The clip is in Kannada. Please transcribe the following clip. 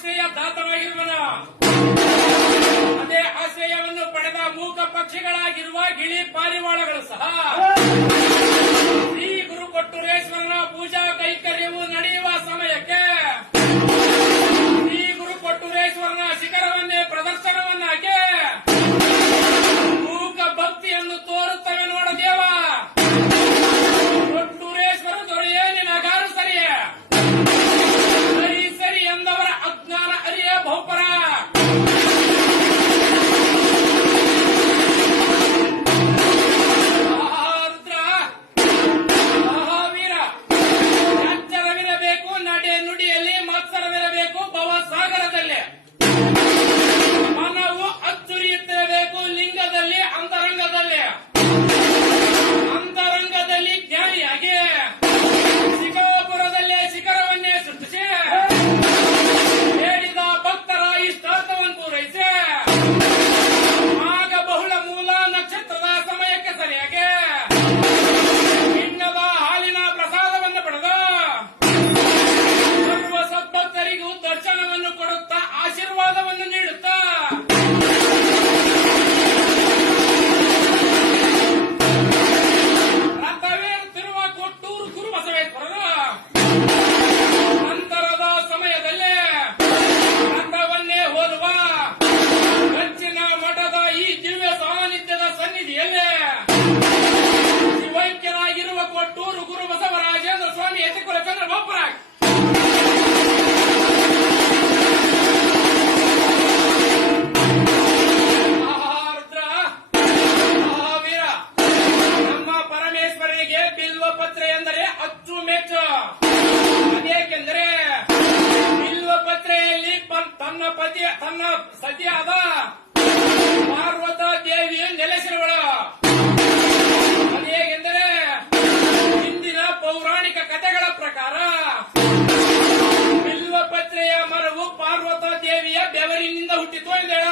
ಆಶ್ರಯ ದಾತನಾಗಿರುವನು. ಅದೇ ಆಶ್ರಯವನ್ನು ಪಡೆದ ಮೂಕ ಪಕ್ಷಿಗಳಾಗಿರುವ ಗಿಳಿ ಪಾರಿವಾಳಗಳು ಸಹ ಶ್ರೀ ಗುರು ಕೊಟ್ಟೂರೇಶ್ವರನ ಪೂಜಾ ಕೈಂಕರ್ಯವು ನಡೆಯುವ ಸಮಯಕ್ಕೆ ಶ್ರೀ ಗುರು ಕೊಟ್ಟೂರೇಶ್ವರನ ಶಿಖರವನ್ನೇ ಪ್ರದರ್ಶನವನ್ನಾಗಿ ಮೂಕ ಭಕ್ತಿಯನ್ನು ತೋರುತ್ತವೆ ನೋಡದೇವ. ಕೊಟ್ಟೂರೇಶ್ವರ ದೊರೆಯೇ ನಿನಗಾರು ಸರಿಯೇ ಸರಿ ಸರಿ ಎಂದವರ ಅಜ್ಞಾನ ಅರಿಯ ಬಹುಪರ. ಎಚ್ಚರವಿರಬೇಕು, ನಡೆ ನುಡಿಯಲ್ಲಿ ಮತ್ಸರವಿರಬೇಕು, ಭವಸಾಗರದಲ್ಲಿ ಮನವು ಅಚ್ಚುರಿಯುತ್ತಿರಬೇಕು. ಲಿಂಗದಲ್ಲಿ ಅಂತರಂಗದಲ್ಲಿ ಅಂತರಂಗದಲ್ಲಿ ಜ್ಞಾನಿಯಾಗಿ ಶಿಕಾಪುರದಲ್ಲೇ ಶಿಖರವನ್ನೇ ಸೃಷ್ಟಿಸಿ ಹೇಳಿದ ಭಕ್ತರ ಇಷ್ಟಾರ್ಥವನ್ನು ಪೂರೈಸಿ ಆಗ ಬಹುಳ ಮೂಲ ನಕ್ಷತ್ರದ ಸಮಯಕ್ಕೆ ಸರಿಯಾಗಿ ಚಿನ್ನದ ಹಾಲಿನ ಪ್ರಸಾದವನ್ನು ಪಡೆದು ಸರ್ವ ಸದ್ಭಕ್ತರಿಗೂ ದರ್ಶನವನ್ನು ಕೊಡುತ್ತಾ ಆಶೀರ್ವಾದವನ್ನು ನೀಡುತ್ತಾ ರಥವೇರುತ್ತಿರುವ ಕೊಟ್ಟೂರು ಗುರು ಬಸವೇಶ್ವರರು ನಂತರದ ಸಮಯದಲ್ಲಿ ರಥವನ್ನೇ ಹೋಲುವ ಕಂಚಿನ ಮಠದ ಈ ದಿವ್ಯ ಸಾನ್ನಿಧ್ಯದ ಸನ್ನಿಧಿಯಲ್ಲಿ ಶಿವೈಕ್ಯರಾಗಿರುವ ಕೊಟ್ಟೂರು ಗುರು ಬಸವರಾಜೇಂದ್ರ ಸ್ವಾಮಿ ಯತಿಕುಲ ಚಂದ್ರ ಬೋಪರಾಜ್ ರುದ್ರ ಮಹಾವೀರ ನಮ್ಮ ಪರಮೇಶ್ವರನಿಗೆ ಬಿಲ್ವ ಪತ್ರ ಎಂದರೆ ಅಚ್ಚುಮೆಚ್ಚು. ಅದೇಕೆಂದರೆ ಬಿಲ್ವ ಪತ್ರೆಯಲ್ಲಿ ತನ್ನ ಸತಿಯಾದ ಪಾರ್ವತಾ ದೇವಿಯು ನೆಲೆಸಿರುವಳು. ಅದೇಕೆಂದರೆ ಹಿಂದಿನ ಪೌರಾಣಿಕ ಕಥೆಗಳ ಪ್ರಕಾರ ಬಿಲ್ವ ಪತ್ರೆಯ ಮರವು ಪಾರ್ವತಾ ದೇವಿಯ ಬೆವರಿನಿಂದ ಹುಟ್ಟಿತು ಎಂದೇಳ.